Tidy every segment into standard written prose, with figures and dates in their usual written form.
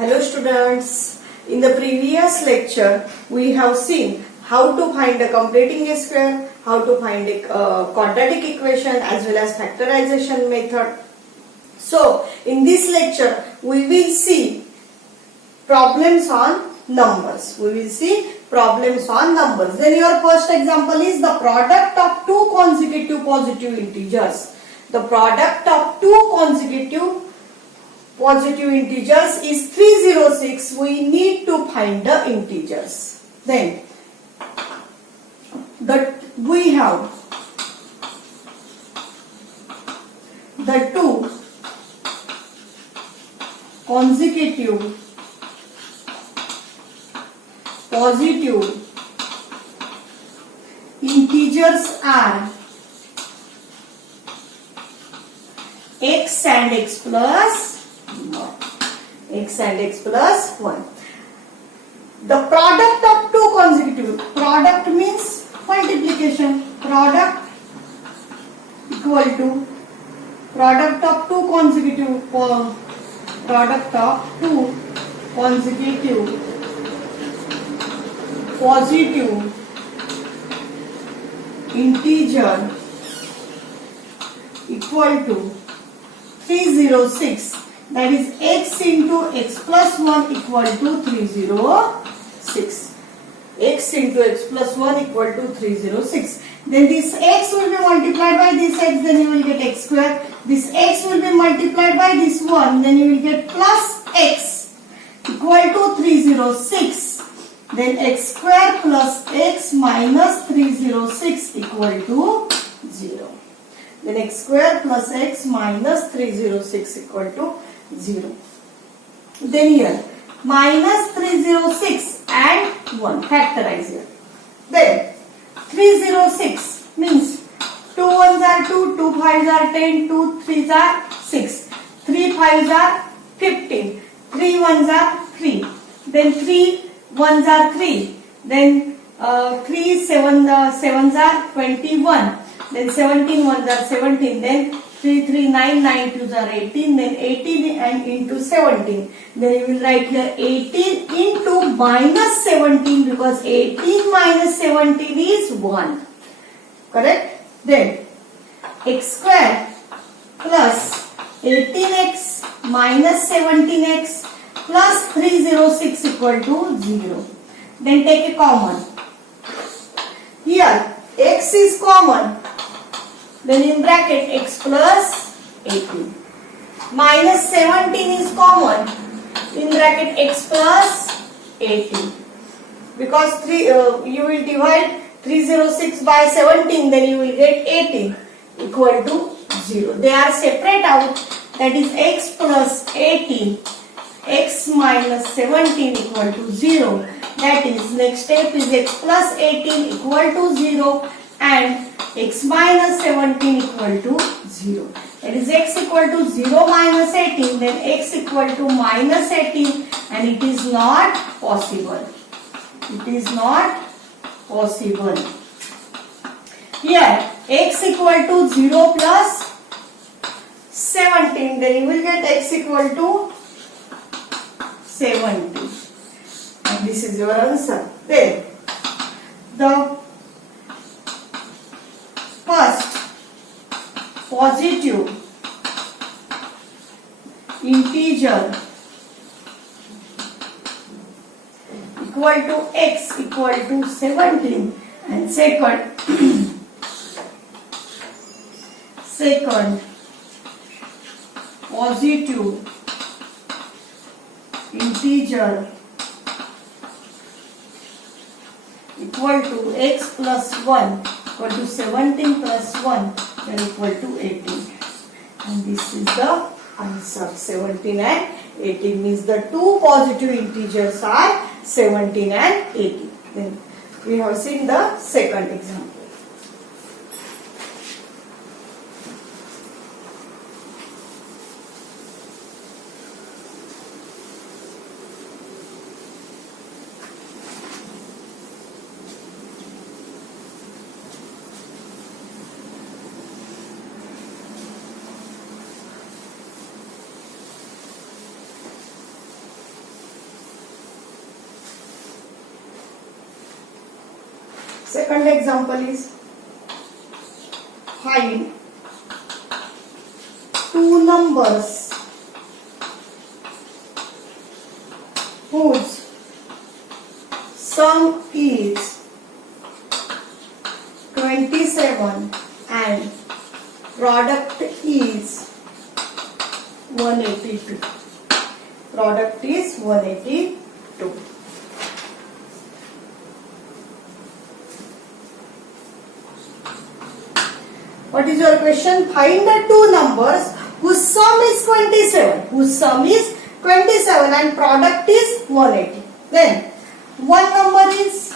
Hello students, in the previous lecture we have seen how to find a completing a square, how to find a quadratic equation as well as factorization method. So in this lecture we will see problems on numbers. Then your first example is the product of two consecutive positive integers. The product of two consecutive positive integers is 306. We need to find the integers. Then we have the two consecutive positive integers are x and x plus 1. The product of two consecutive, product means multiplication, product equal to product of two consecutive positive integer equal to 306, that is x into x plus 1 equal to 306. X into x plus 1 equal to 306. Then this x will be multiplied by this x, then you will get x square. This x will be multiplied by this 1, then you will get plus x equal to 306. Then x square plus x minus 306 equal to 0. Then x square plus x minus 306 equal to 0. Then here minus 306 and 1, factorize here. Then 306 means 2 ones are 2, 2 5s are 10, 2 3s are 6, 3 5s are 15, 3 1s are 3, then 3 1s are 3, then 3 7s are 21, then 17 1s are 17, then 3 3 9 9 2s are 18, then 18 and into 17, then you will write here 18 into minus 17 because 18 minus 17 is 1, correct? Then x square plus 18x minus 17x plus 306 equal to 0. Then take a common. Here x is common. Then in bracket x plus 18. Minus 17 is common. In bracket x plus 18. Because you will divide 306 by 17, then you will get 18 equal to 0. They are separate out, that is x plus 18, x minus 17 equal to 0. That is, next step is x plus 18 equal to 0 and x minus 17 equal to 0. That is x equal to 0 minus 18, then x equal to minus 18, and it is not possible. It is not possible. Here x equal to 0 plus 17, then you will get x equal to 70. And this is your answer. Then the first positive integer equal to x equal to 17, and second positive integer equal to x plus 1 equal to 17 plus 1, then equal to 18. And this is the answer. 17 and 18 means the two positive integers are 17 and 18. Then we have seen the second example. Second example is find two numbers whose sum is 27 and product is 182. Product is 182. What is your question? Find the two numbers whose sum is 27. Whose sum is 27 and product is 180. Then one number is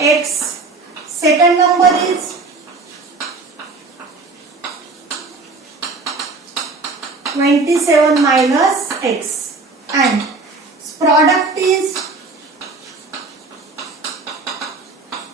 x. Second number is 27 minus x and product is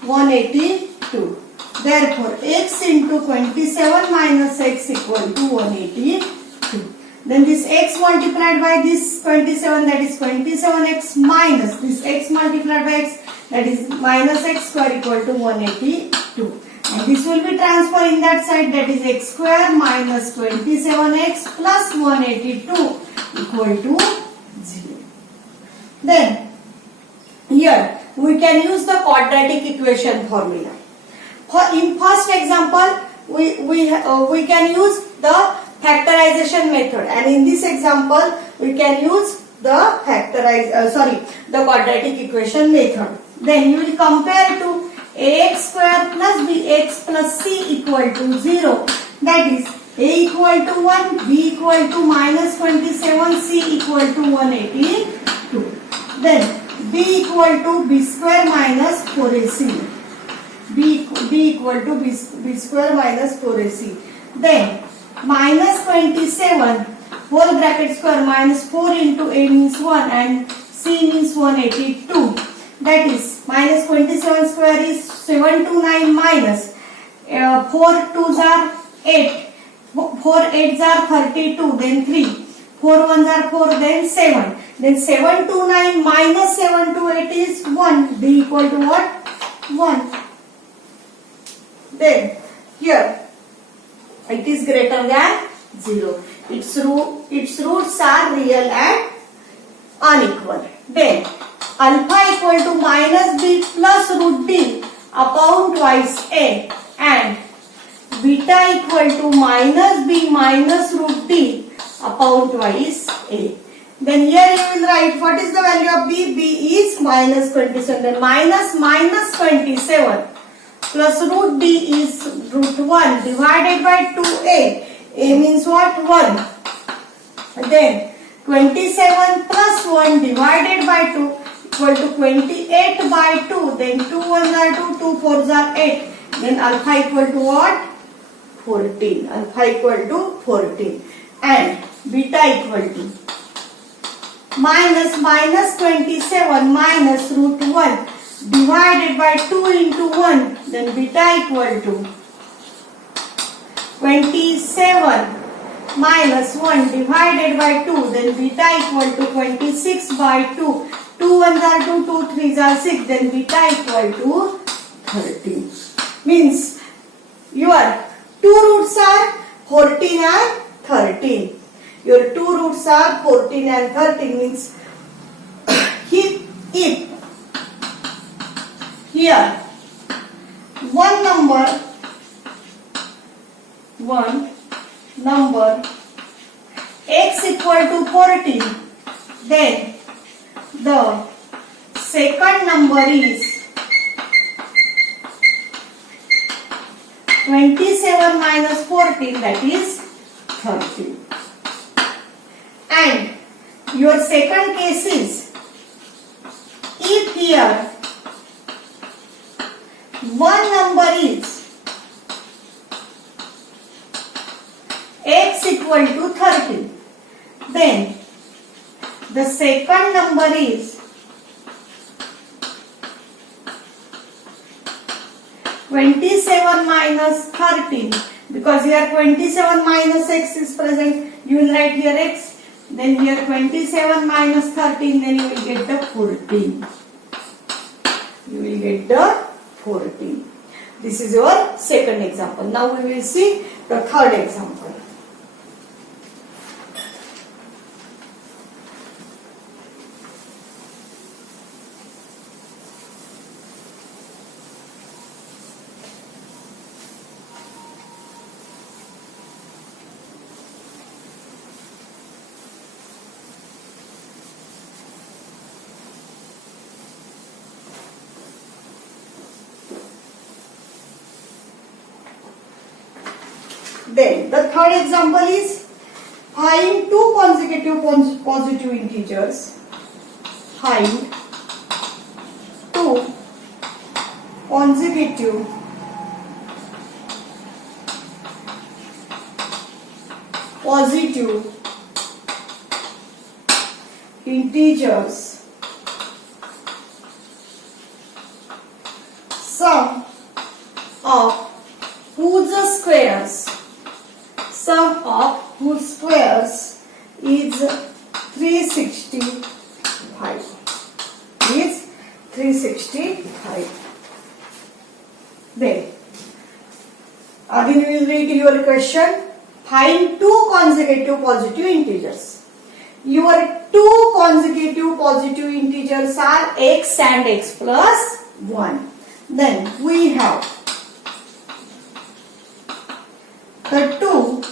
182. Therefore, x into 27 minus x equal to 182. Then this x multiplied by this 27, that is 27x minus this x multiplied by x, that is minus x square equal to 182. And this will be transferred in that side, that is x square minus 27x plus 182 equal to 0. Then here we can use the quadratic equation formula. In first example, we can use the factorization method, and in this example we can use the the quadratic equation method. Then you will compare to ax square plus bx plus c equal to 0. That is a equal to 1, b equal to minus 27, c equal to 182. Then b equal to b square minus 4ac. b equal to b square minus 4ac. Then minus 27 whole bracket square minus 4 into a means 1 and c means 182. That is minus 27 square is 729 minus 4 2s are 8, 4 8s are 32, then 3, 4 1s are 4, then 7. Then 729 minus 728 is 1. B equal to what? 1. Then here it is greater than 0. Its roots are real and unequal. Then alpha equal to minus b plus root d upon twice a and beta equal to minus b minus root d upon twice a. Then here you will write what is the value of b? B is minus 27. Then minus 27 plus root d is root 1 divided by 2a. A means what? 1. Then 27 plus 1 divided by 2 equal to 28 by 2. Then 2 1s are 2, 2 4s are 8. Then alpha equal to what? 14. Alpha equal to 14. And beta equal to minus 27 minus root 1 divided by 2 into 1. Then beta equal to 27 minus 1 divided by 2. Then beta equal to 26 by 2. 2 1s are 2, 2 3s are 6. Then beta equal to 13. Means your two roots are 14 and 13. Your two roots are 14 and 13 means if here one number x equal to 14, then the second number is 27 minus 14, that is 13. And your second case is if here one number is x equal to 30, then the second number is 27 minus 13, because here 27 minus x is present, you will write here x, then here 27 minus 13, then you will get the 14. You will get the 14. This is your second example. Now we will see the third example. Then the third example is find two consecutive positive integers. Find two consecutive positive integers. Sum of whose squares is 365. Is 365. Then again we will read your question. Find two consecutive positive integers. Your two consecutive positive integers are x and x plus 1. Then we have the two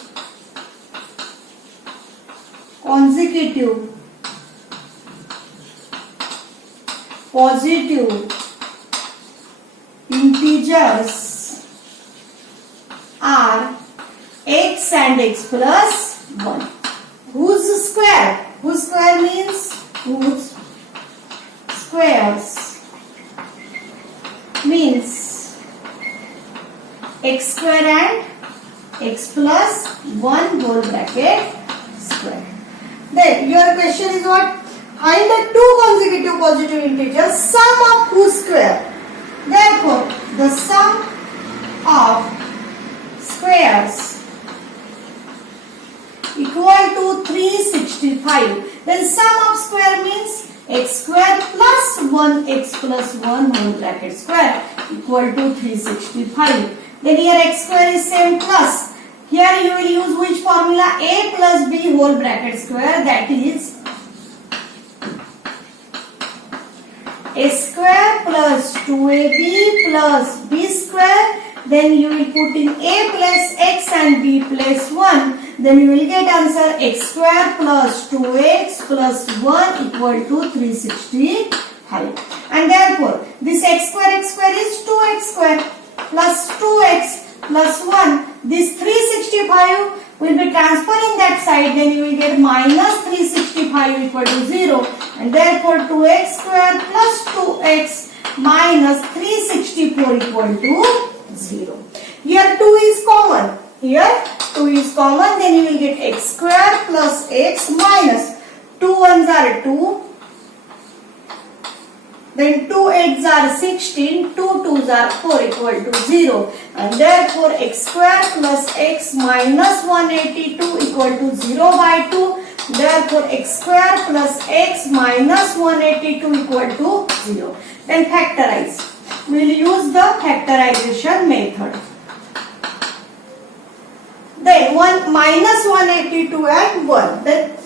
consecutive positive integers are x and x plus 1. Whose square? Whose square means whose squares means x square and x plus 1 whole bracket square. Then your question is what? Find the two consecutive positive integers, sum of whose square. Therefore, the sum of squares equal to 365. Then sum of square means x square plus 1x plus 1 whole bracket square equal to 365. Then here x square is same plus. Here you will use which formula? A plus b whole bracket square, that is a square plus 2ab plus b square. Then you will put in a plus x and b plus 1. Then you will get answer x square plus 2x plus 1 equal to 365. And therefore this x square is 2x square plus 2x plus 1. This 365 will be transferred in that side. Then you will get minus 365 equal to 0. And therefore 2x square plus 2x minus 364 equal to 0. Here 2 is common. Here 2 is common. Then you will get x square plus x minus 2 ones are 2. Then 2 8s are 16, 2 2s are 4 equal to 0. And therefore x square plus x minus 182 equal to 0 by 2. Therefore x square plus x minus 182 equal to 0. Then factorize. We will use the factorization method. Then 1 minus 182 and 1. Then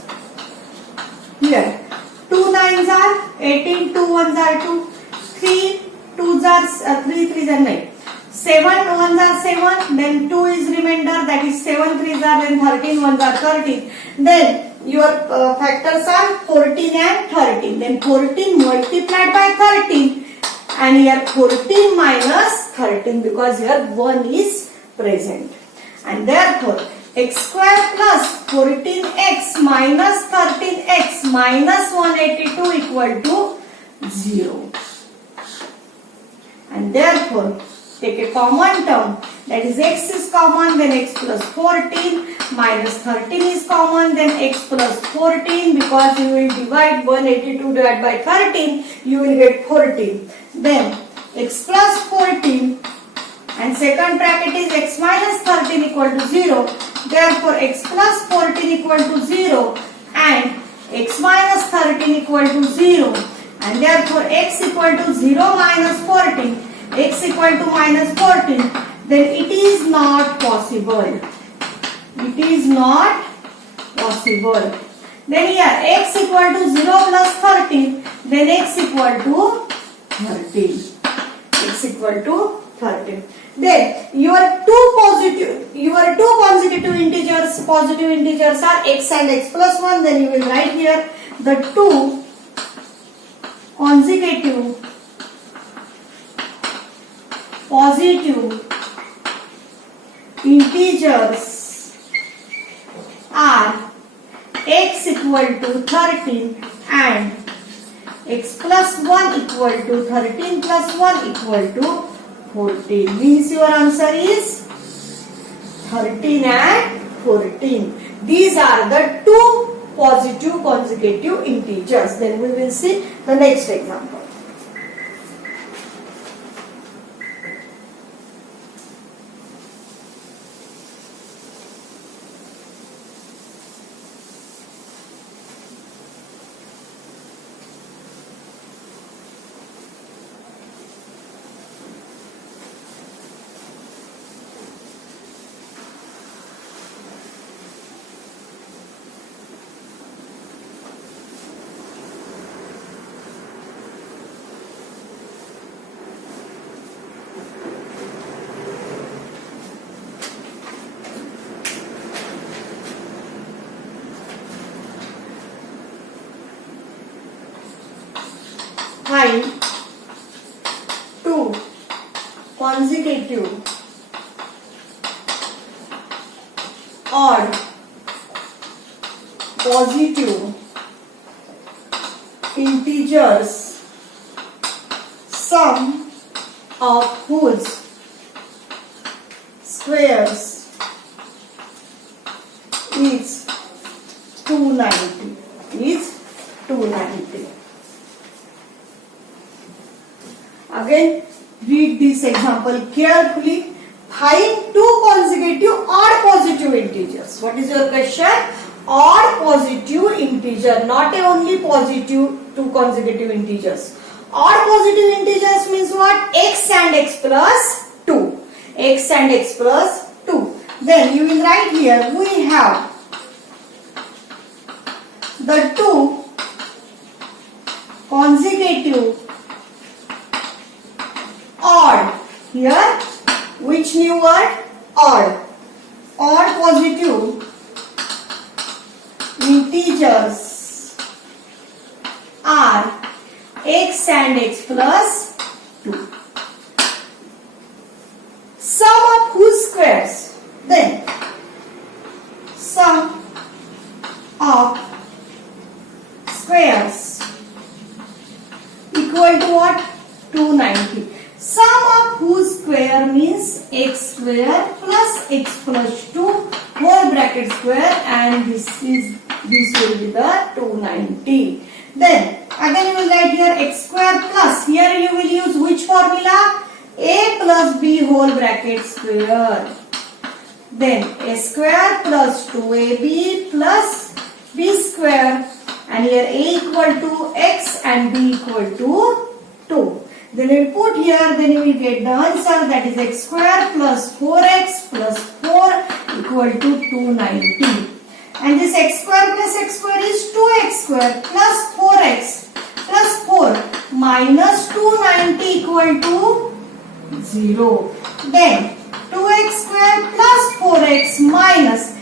here 2 9s are 18, 2 1s are 2, 3 2s are 3 3s are 9, 7 1s are 7, then 2 is remainder, that is 7 3s are, then 13 1s are 13. Then your factors are 14 and 13. Then 14 multiplied by 13 and here 14 minus 13 because here 1 is present. And therefore x square plus 14x minus 13x minus 182 equal to 0. And therefore take a common term, that is x is common, then x plus 14 minus 13 is common, then x plus 14, because you will divide 182 divided by 13, you will get 14. Then x plus 14 and second bracket is x minus 13 equal to 0. Therefore x plus 14 equal to 0 and x minus 13 equal to 0. and therefore x equal to 0 minus 14, x equal to minus 14, then it is not possible. It is not possible. Then here x equal to 0 plus 13, then x equal to 13. X equal to 13. Then your two consecutive integers, positive integers are x and x plus 1. Then you will write here the two consecutive positive integers are x equal to 13 and x plus 1 equal to 13 plus 1 equal to 14. Means your answer is 13 and 14. These are the two positive consecutive integers. Then we will see the next example. Find two consecutive odd positive integers, sum of whose squares is 290. Is 290. Again, read this example carefully. Find two consecutive odd positive integers. What is your question? Odd positive integer, not a only positive two consecutive integers. Odd positive integers means what? X and x plus 2. X and x plus 2. Then you will write here, we have the two consecutive odd. Here, which new word? Odd. Odd positive integers are x and x plus 2. Sum of whose squares? Then, sum of squares equal to what? 290. Sum of whose square means x square plus x plus 2 whole bracket square, and this will be the 290. Then again you will write here x square plus, here you will use which formula? A plus b whole bracket square. Then a square plus 2ab plus b square, and here a equal to x and b equal to 2. Then you put here, then you will get the answer, that is x square plus 4x plus 4 equal to 290. And this x square plus x square is 2x square plus 4x plus 4 minus 290 equal to 0. Then 2x square plus 4x minus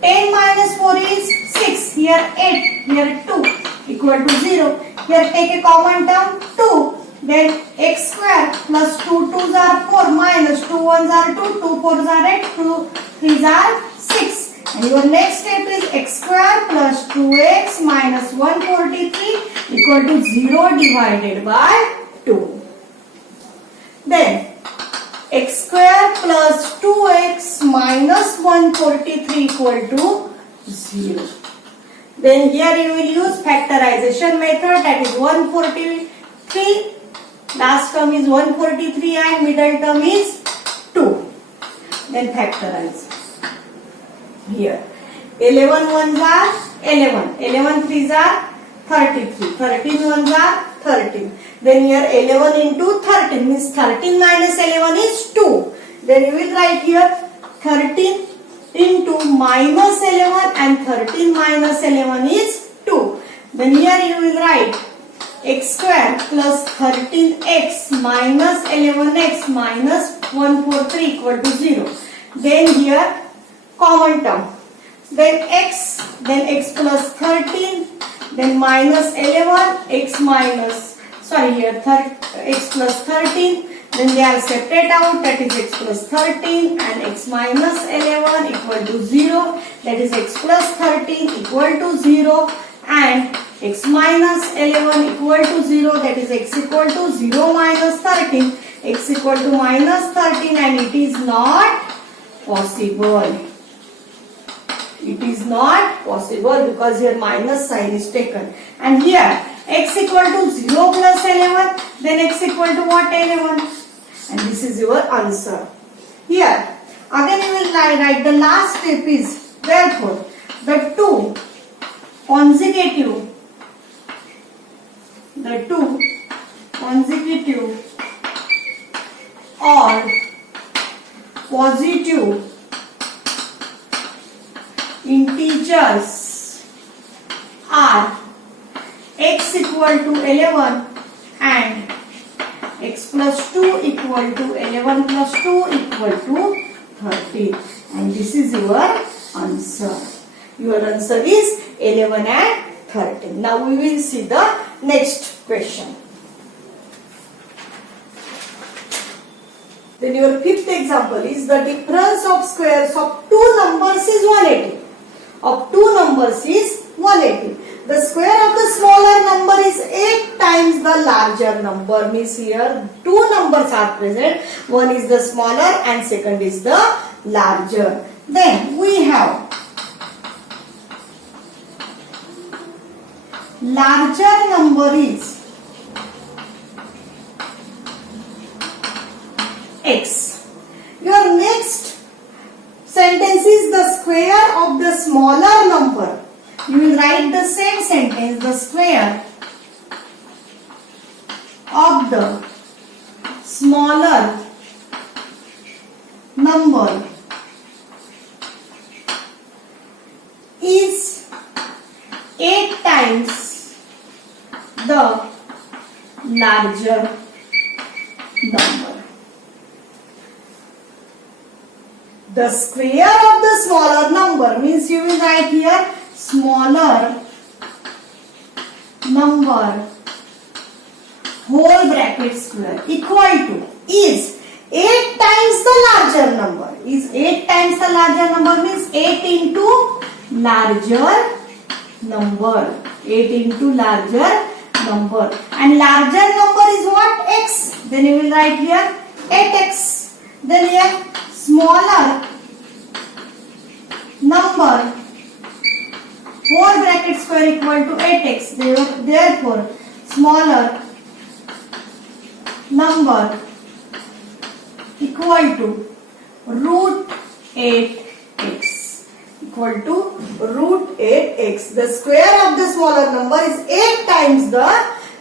10 minus 4 is 6. Here 8, here 2 equal to 0. Here take a common term 2. Then x square plus 2 2s are 4 minus 2 1s are 2, 2 4s are 8, 2 3s are 6. And your next step is x square plus 2x minus 143 equal to 0 divided by 2. Then x square plus 2x minus 143 equal to 0. Then here you will use factorization method, that is 143. Last term is 143 and middle term is 2. Then factorize. Here 11 ones are 11, 11 threes are 33. 3. 13 ones are 13. Then here 11 into 13 means 13 minus 11 is 2. Then you will write here 13 into minus 11 and 13 minus 11 is 2. Then here you will write x square plus 13x minus 11x minus 143 equal to 0. Then here common term. Then x plus 13, then minus 11, x plus 13, then they are separate out, that is x plus 13 and x minus 11 equal to 0, that is x plus 13 equal to 0 and x minus 11 equal to 0, that is x equal to 0 minus 13, x equal to minus 13, and it is not possible. It is not possible because here minus sign is taken. And here x equal to 0 plus 11, then x equal to what? 11. And this is your answer. Here again you will write the last step is therefore the two consecutive or positive integers are x equal to 11 and x plus 2 equal to 11 plus 2 equal to 13. And this is your answer. Your answer is 11 and 13. Now we will see the next question. Then your fifth example is the difference of squares of two numbers is 180. Of two numbers is 180. The square of the smaller number is 8 times the larger number. Means here two numbers are present. One is the smaller and second is the larger. Then we have larger number is x. Your next sentence is the square of the smaller number. You will write the same sentence, the square of the smaller number is 8 times the larger number. The square of the smaller number means you will write here smaller number whole bracket square equal to is 8 times the larger number. Is 8 times the larger number means 8 into larger number. 8 into larger number. And larger number is what? X. Then you will write here 8x. Then here smaller number whole bracket square equal to 8x. Therefore, smaller number equal to root 8x. Equal to root 8x. The square of the smaller number is 8 times the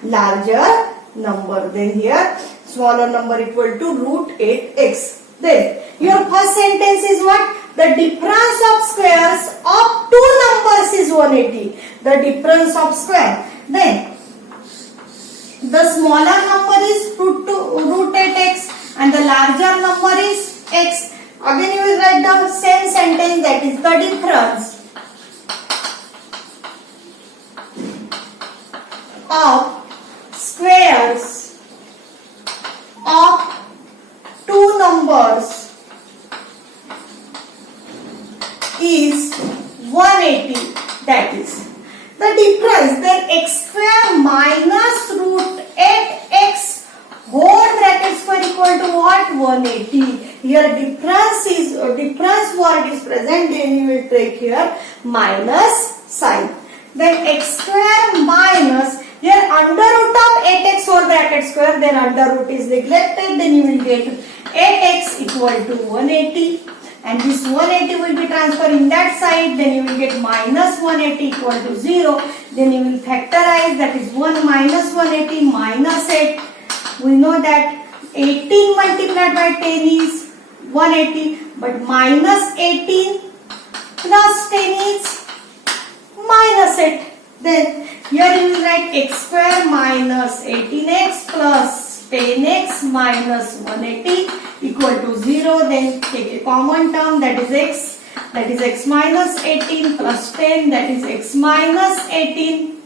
larger number. Then here smaller number equal to root 8x. Then your first sentence is what? The difference of squares of two numbers is 180. The difference of square. Then the smaller number is root 8x and the larger number is x. Again you will write the same sentence, that is the difference of squares of two numbers is 180. That is the difference. Then x square minus root 8x whole bracket square equal to what? 180. Here difference word is present, then you will take here minus sign. Then x square minus, here under root of 8x whole bracket square, then under root is neglected, then you will get 8x equal to 180. and this 180 will be transferred in that side, then you will get minus 180 equal to 0. Then you will factorize, that is 1 minus 180 minus 8. We know that 18 multiplied by 10 is 180, but minus 18 plus 10 is minus 8. Then here you will write x square minus 18x plus 10x minus 180 equal to 0. Then take a common term, that is x minus 18 plus 10, that is x minus 18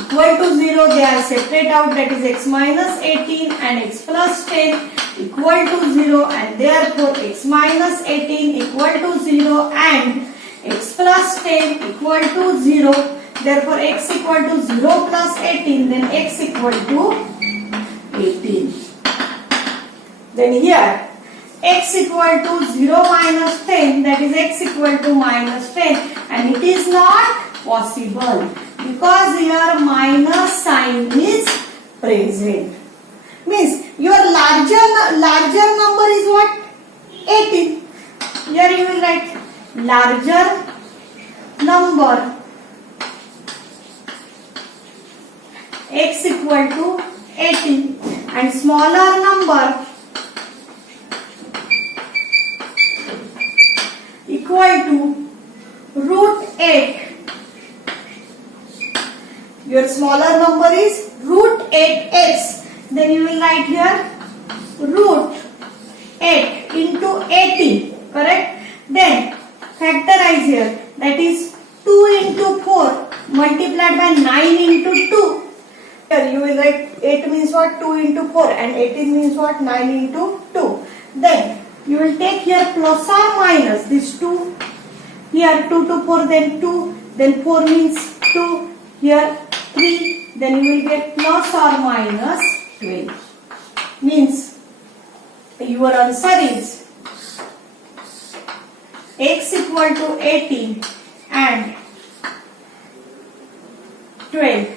equal to 0. They are separate out, that is x minus 18 and x plus 10 equal to 0, and therefore x minus 18 equal to 0 and x plus 10 equal to 0. Therefore x equal to 0 plus 18, then x equal to 18. Then here x equal to 0 minus 10, that is x equal to minus 10, and it is not possible because here minus sign is present. Means your larger number is what? 18. Here you will write larger number x equal to 18 and smaller number equal to root 8. Your smaller number is root 8x. Then you will write here root 8 into 18, correct? Then factorize here, that is 2 into 4 multiplied by 9 into 2. Here you will write 8 means what? 2 into 4 and 18 means what? 9 into 2. Then you will take here plus or minus this 2. Here 2 to 4, then 2, then 4 means 2, here 3, then you will get plus or minus 12. Means your answer is x equal to 18 and 12.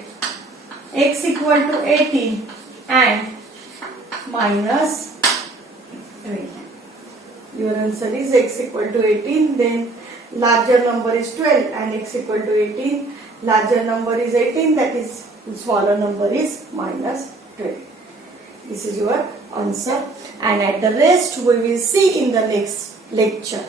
X equal to 18 and minus 12. Your answer is x equal to 18, then larger number is 12 and x equal to 18. Larger number is 18, that is smaller number is minus 12. This is your answer, and at the rest we will see in the next lecture.